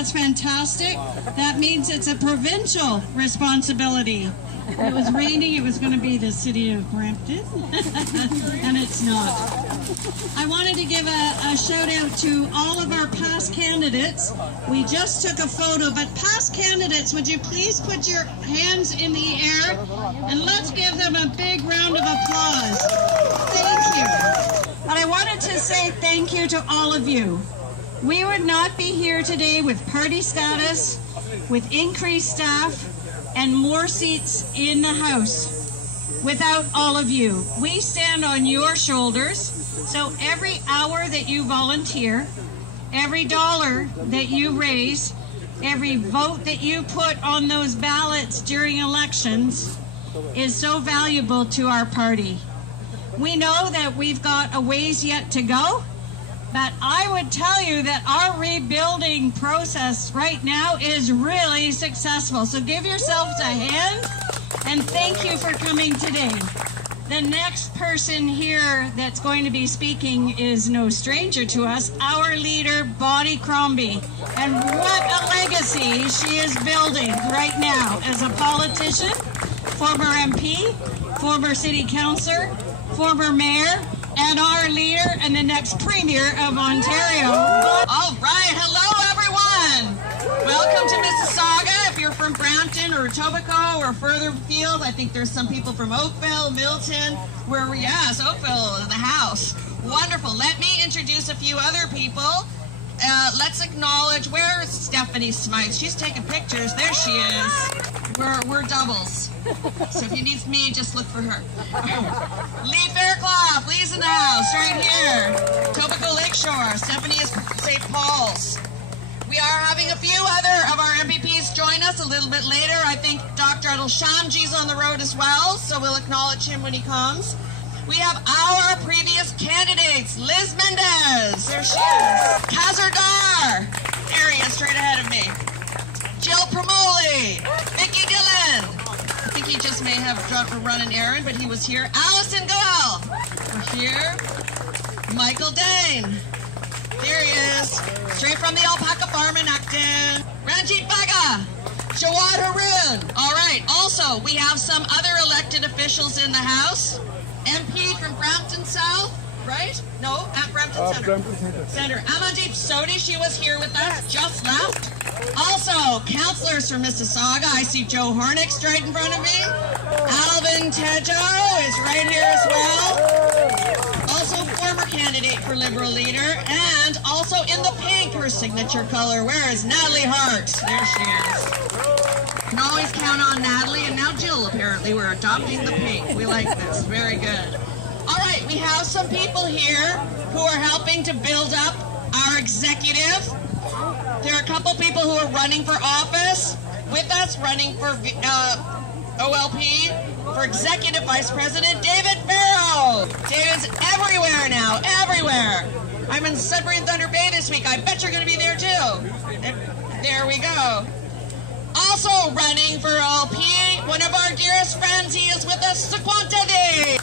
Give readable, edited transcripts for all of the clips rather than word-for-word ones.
That's fantastic. That means it's a provincial responsibility. It was raining, it was going to be the city of Brampton, and it's not. I wanted to give a shout out to all of our past candidates. We just took a photo, but past candidates, would you please put your hands in the air and let's give them a big round of applause. Thank you. But I wanted to say thank you to all of you. We would not be here today with party status, with increased staff, and more seats in the House without all of you. We stand on your shoulders, so every hour that you volunteer, every dollar that you raise, every vote that you put on those ballots during elections is so valuable to our party. We know that we've got a ways yet to go, but I would tell you that our rebuilding process right now is really successful. So give yourselves a hand and thank you for coming today. The next person here that's going to be speaking is no stranger to us, our leader, Bonnie Crombie. And what a legacy she is building right now as a politician, former MP, former city councillor, former mayor, and our leader and the next Premier of Ontario. All right, hello everyone. Welcome to Mississauga. If you're from Brampton or Etobicoke or further afield, I think there's some people from Oakville, Milton, yes, Oakville, the house. Wonderful. Let me introduce a few other people. Let's acknowledge, where's Stephanie Smythe? She's taking pictures. There she is. We're doubles. So if you need me, just look for her. Lee Fairclough, Lee's in the house, right here. Etobicoke Lakeshore. Stephanie is St. Paul's. We are having a few other of our MPPs join us a little bit later. I think Dr. Adil Shamji's on the road as well, so we'll acknowledge him when he comes. We have our previous candidates. Liz Mendez, there she is. Kazar Dar, there he is, straight ahead of me. Jill Promoli, Vicki Dillon. I think he just may have dropped a run an errand, but he was here. Allison Goel, we're here. Michael Dane, there he is, straight from the alpaca farm in Acton. Ranjit Baga, Jawad Haroon. All right, also we have some other elected officials in the House. MP from Brampton South, right? No, at Brampton Centre. Brampton Centre. Amandeep Sodhi, she was here with us, just left. Also, councillors from Mississauga. I see Joe Hornick right in front of me. Alvin Tejo is right here as well. Also, former candidate for Liberal leader, and also in the pink, her signature color. Where is Natalie Hart? There she is. Can always count on Natalie, and now Jill, apparently. We're adopting the pink. We like this. Very good. All right, we have some people here who are helping to build up our executive. There are a couple people who are running for office with us, running for OLP, for Executive Vice President David Farrell. David's everywhere now, everywhere. I'm in Sudbury and Thunder Bay this week. I bet you're going to be there too. There we go. Also running for OLP, one of our dearest friends, he is with us, Sequanta Day.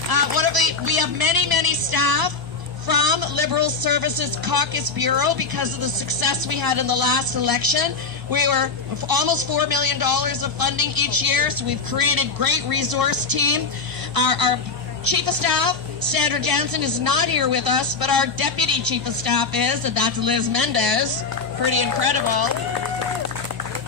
We have many staff from Liberal Services Caucus Bureau because of the success we had in the last election. We were almost $4 million of funding each year, so we've created great resource team. Our Chief of Staff, Sandra Jansen, is not here with us, but our Deputy Chief of Staff is, and that's Liz Mendez. Pretty incredible.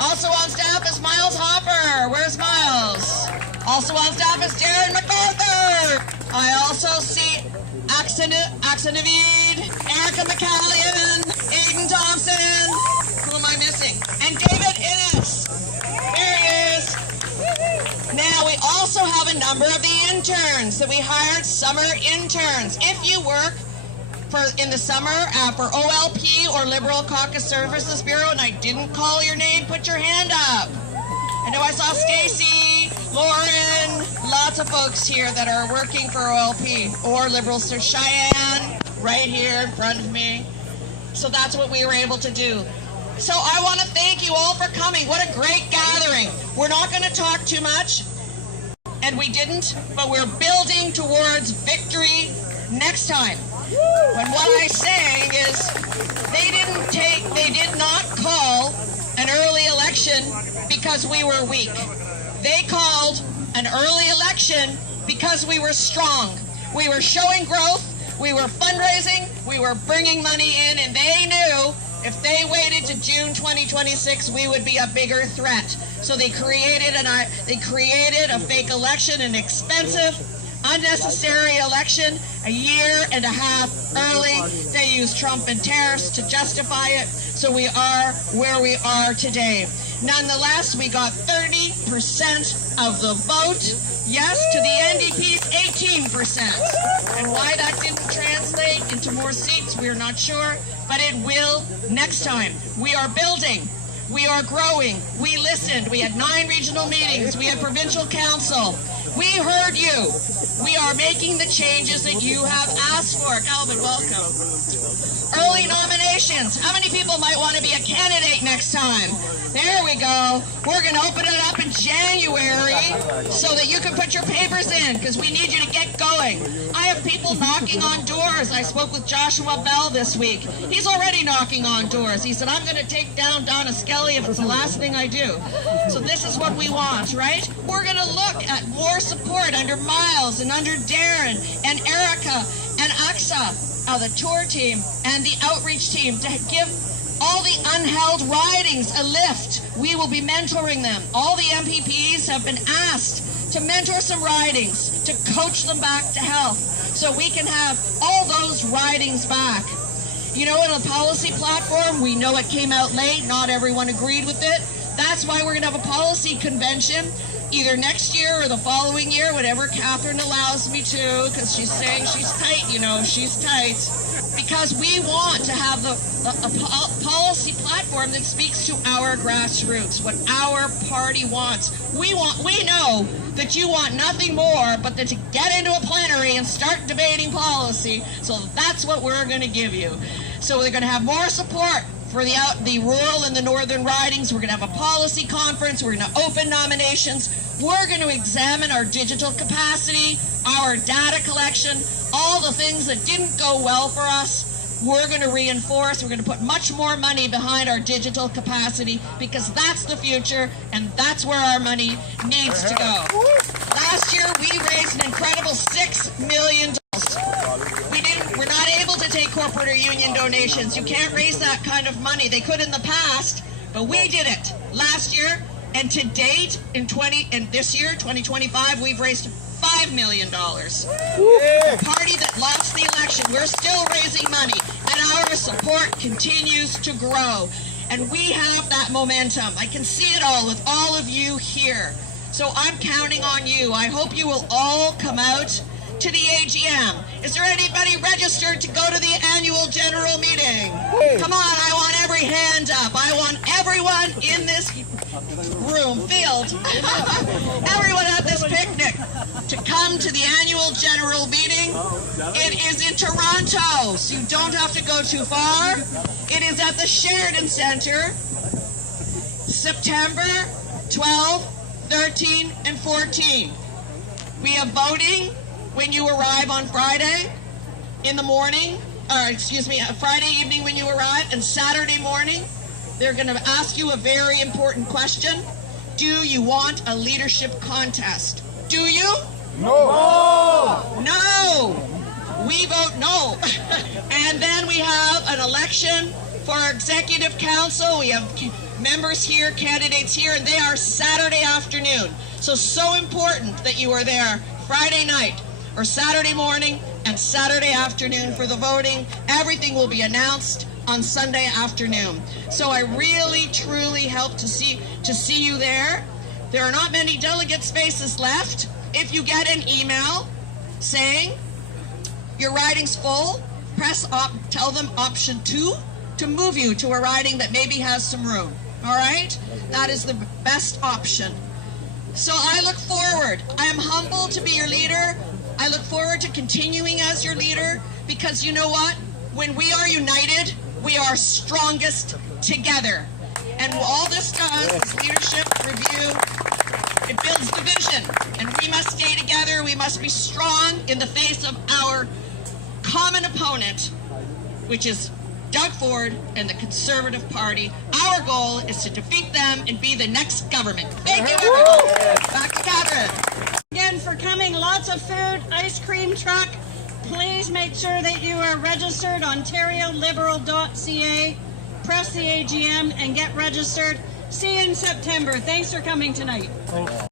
Also on staff is Miles Hopper. Where's Miles? Also on staff is Darren MacArthur. I also see Axanavid, Erica McCallion, Aiden Thompson. Who am I missing? And David Innes. There he is. Now we also have a number of the interns that we hired, summer interns. If you work in the summer for OLP or Liberal Caucus Services Bureau and I didn't call your name, put your hand up. I know I saw Stacy, Lauren, lots of folks here that are working for OLP or Liberal. Sir Cheyenne, right here in front of me. So that's what we were able to do. So I want to thank you all for coming. What a great gathering. We're not going to talk too much, and we didn't, but we're building towards victory next time. When what I'm saying is they did not call election because we were weak. They called an early election because we were strong. We were showing growth, we were fundraising, we were bringing money in, and they knew if they waited to June 2026, we would be a bigger threat. So they created a fake election, an expensive, unnecessary election, a year and a half early. They used Trump and tariffs to justify it. So we are where we are today. Nonetheless, we got 30% of the vote. Yes, to the NDP's 18%. And why that didn't translate into more seats, we're not sure, but it will next time. We are building. We are growing. We listened. We had 9 regional meetings. We had provincial council. We heard you. We are making the changes that you have asked for. Calvin, welcome. Early nominations. How many people might want to be a candidate next time? There we go. We're going to open it up in January so that you can put your papers in, because we need you to get going. I have people knocking on doors. I spoke with Joshua Bell this week. He's already knocking on doors. He said, I'm going to take down Donna Skelly if it's the last thing I do. So this is what we want, right? We're going to look at more support under Miles and under Darren and Erica and Aksa, the tour team and the outreach team, to give all the unheld ridings a lift. We will be mentoring them. All the MPPs have been asked to mentor some ridings, to coach them back to health, so we can have all those ridings back. You know, in a policy platform, we know it came out late. Not everyone agreed with it. That's why we're going to have a policy convention either next year or the following year, whenever Catherine allows me to, because she's saying she's tight, you know, she's tight. Because we want to have a policy platform that speaks to our grassroots, what our party wants. We know that you want nothing more but to get into a plenary and start debating policy, so that's what we're going to give you. So we're going to have more support for the rural and the northern ridings. We're going to have a policy conference. We're going to open nominations. We're going to examine our digital capacity, our data collection, all the things that didn't go well for us. We're going to reinforce. We're going to put much more money behind our digital capacity, because that's the future and that's where our money needs to go. Last year, we raised an incredible $6 million. We're not able to take corporate or union donations. You can't raise that kind of money. They could in the past, but we did it last year, and to date, in this year, 2025, we've raised $5 million. The party that lost the election, we're still raising money, and our support continues to grow. And we have that momentum. I can see it all with all of you here. So I'm counting on you. I hope you will all come out to the AGM. Is there anybody registered to go to the annual general meeting? Come on, I want every hand up. I want everyone in this field, everyone at this picnic, to come to the annual general meeting. It is in Toronto, so you don't have to go too far. It is at the Sheridan Centre, September 12, 13, and 14. We have voting when you arrive on Friday in the morning, Friday evening when you arrive, and Saturday morning. They're going to ask you a very important question. Do you want a leadership contest? Do you? No! No! We vote no. And then we have an election for our executive council. We have members here, candidates here, and they are Saturday afternoon. So important that you are there Friday night or Saturday morning and Saturday afternoon for the voting. Everything will be announced on Sunday afternoon. So I really, truly hope to see you there. There are not many delegate spaces left. If you get an email saying your riding's full, tell them option 2 to move you to a riding that maybe has some room. All right? That is the best option. So I look forward. I am humbled to be your leader. I look forward to continuing as your leader, because you know what? When we are united, we are strongest together. And all this does is leadership review. It builds division. And we must stay together. We must be strong in the face of our common opponent, which is Doug Ford and the Conservative Party. Our goal is to defeat them and be the next government. Thank you, everyone. Back to Catherine. Again, for coming, lots of food, ice cream truck. Please make sure that you are registered, OntarioLiberal.ca. Press the AGM and get registered. See you in September. Thanks for coming tonight.